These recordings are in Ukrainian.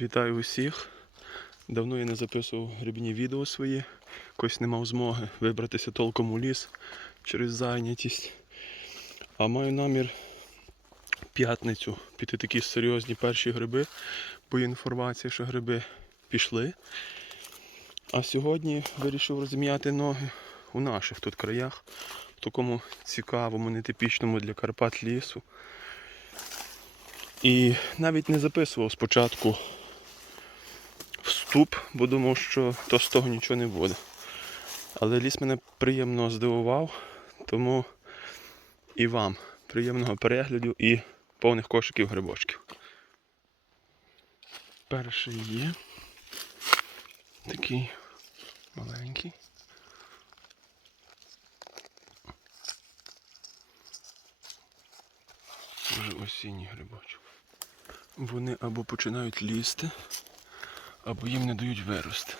Вітаю усіх. Давно я не записував грибні відео свої. Якось не мав змоги вибратися толком у ліс через зайнятість. А маю намір п'ятницю піти такі серйозні перші гриби, бо є інформація, що гриби пішли. А сьогодні вирішив розім'яти ноги у наших тут краях, в такому цікавому, нетипічному для Карпат лісу. І навіть не записував спочатку вступ, бо думав, що то з того нічого не буде. Але ліс мене приємно здивував, тому і вам приємного перегляду і повних кошиків грибочків. Перший є такий маленький. Вже осінній грибочок. Вони або починають лізти, або їм не дають вирости.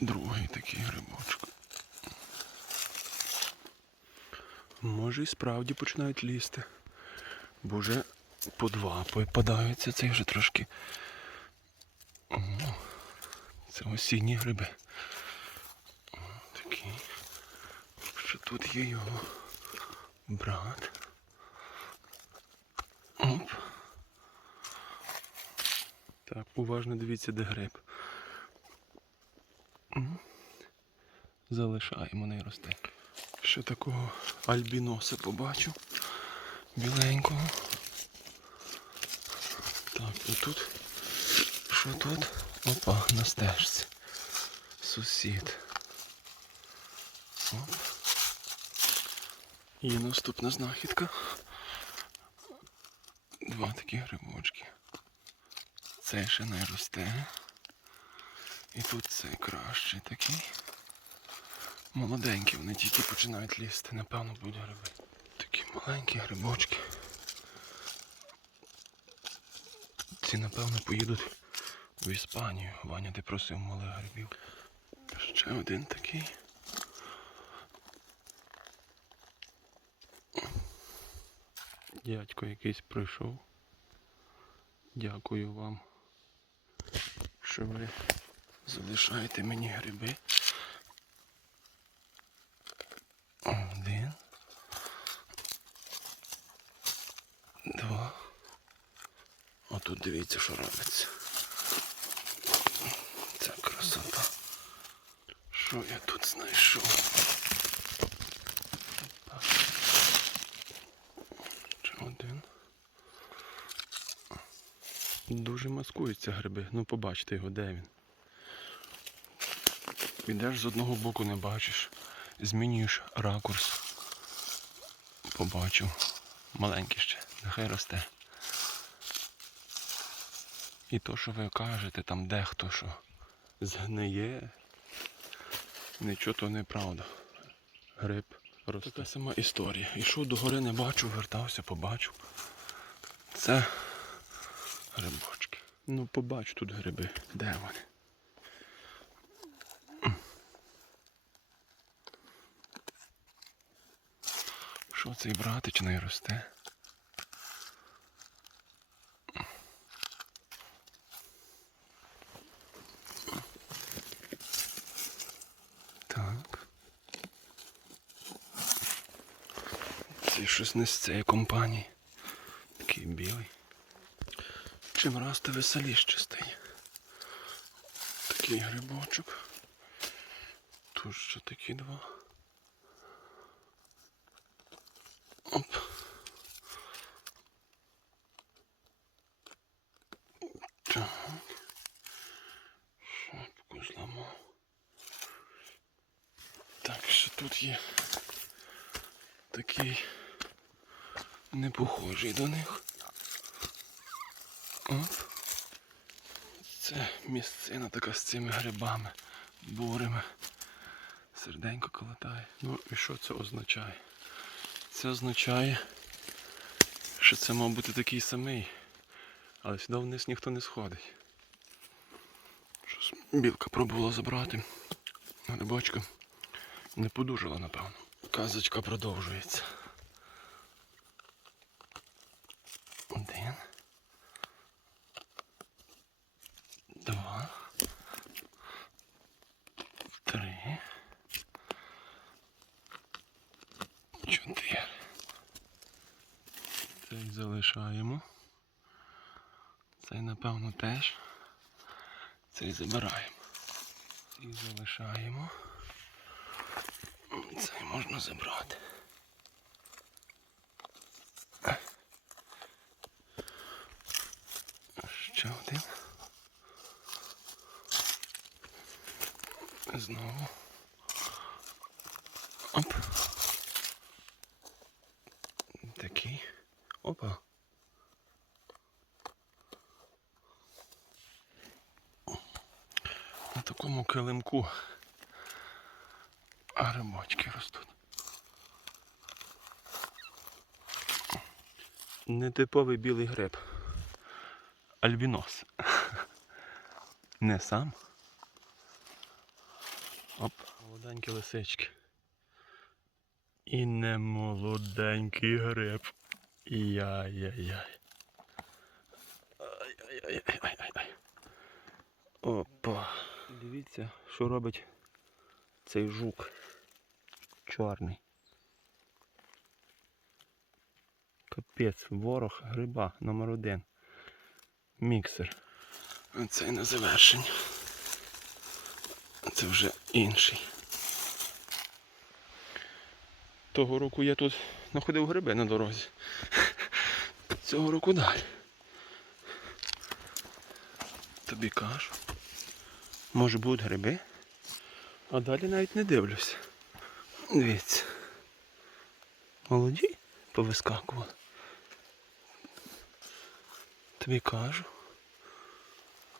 Другий такий грибочок. Може і справді починають лізти. Бо вже по два попадаються, цей вже трошки. О, це осінні гриби. Такі. Що тут є його брат. Так, уважно дивіться, де гриб. Залишаємо, не росте. Ще такого альбіноса побачу. Біленького. Так, і тут. Що тут? Опа, на стежці. Сусід. Оп. І наступна знахідка. Два такі грибочки. Цей ще не росте. І тут цей кращий такий. Молоденькі, вони тільки починають лізти, напевно, будуть гриби. Такі маленькі грибочки. Ці, напевно, поїдуть в Іспанію. Ваня ти просив малих грибів. Ще один такий. Дядько якийсь прийшов. Дякую вам, що ви залишаєте мені гриби. Один. Два. Отут тут дивіться, що робиться. Це красота. Що я тут знайшов? Так. Ще один. Дуже маскуються гриби. Ну побачите його, де він. Підеш з одного боку не бачиш. Змінюєш ракурс. Побачив. Маленький ще, нехай росте. І то, що ви кажете, там дехто що згниє, нічого то неправда. Гриб росте. Така сама історія. Ішов до гори, не бачу, вертався, побачив. Це грибочки. Ну побачу тут гриби. Де вони? Що цей братич не росте? Так. Це щось не з цієї компанії. Такий білий. Чим раз то веселіше стає. Такий грибочок. Тут ще такі два. Оп. Так. Шапку зламав. Так, що тут є такий не похожий до них. Оп. Це місцина така з цими грибами, бурими. Серденько колотає. Ну і що це означає? Це означає, що це мав бути такий самий. Але сюди вниз ніхто не сходить. Щось білка пробувала забрати. Грибочка не подужала, напевно. Казочка продовжується. Один. Залишаємо. Цей, напевно, теж. Цей забираємо. І залишаємо. Цей можна забрати. Ще один. Знову. Оп. Такий. Опа. На такому килимку грибочки ростуть. Нетиповий білий гриб. Альбінос. Не сам. Оп, молоденькі лисички. І не молоденький гриб. Яй-яй-яй. Ай-яй-яй-яй-яй. Опа. Дивіться, що робить цей жук. Чорний. Капець, ворог гриба номер один. Міксер. Оцей на завершення. Це вже інший. Того року я тут знаходив гриби на дорозі. Цього року далі. Тобі кажу. Може будуть гриби? А далі навіть не дивлюся. Дивіться. Молоді повискакували. Тобі кажу.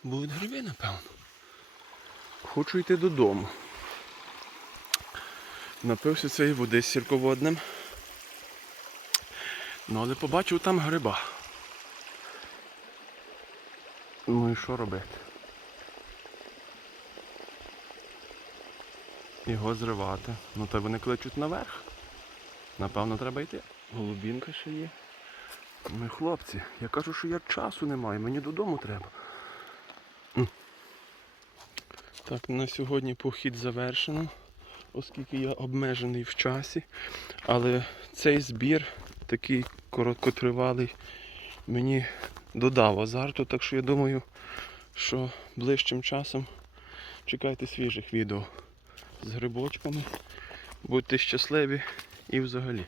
Будуть гриби, напевно. Хочу йти додому. Напився цієї води з сірководним. Ну, але побачив там гриба. Ну і що робити? Його зривати. Ну то вони кличуть наверх. Напевно, треба йти. Голубінка ще є. Ми хлопці, я кажу, що я часу не маю, мені додому треба. Так, на сьогодні похід завершено, оскільки я обмежений в часі. Але цей збір, такий короткотривалий, мені додав азарту, так що я думаю, що ближчим часом чекайте свіжих відео з грибочками. Будьте щасливі і взагалі.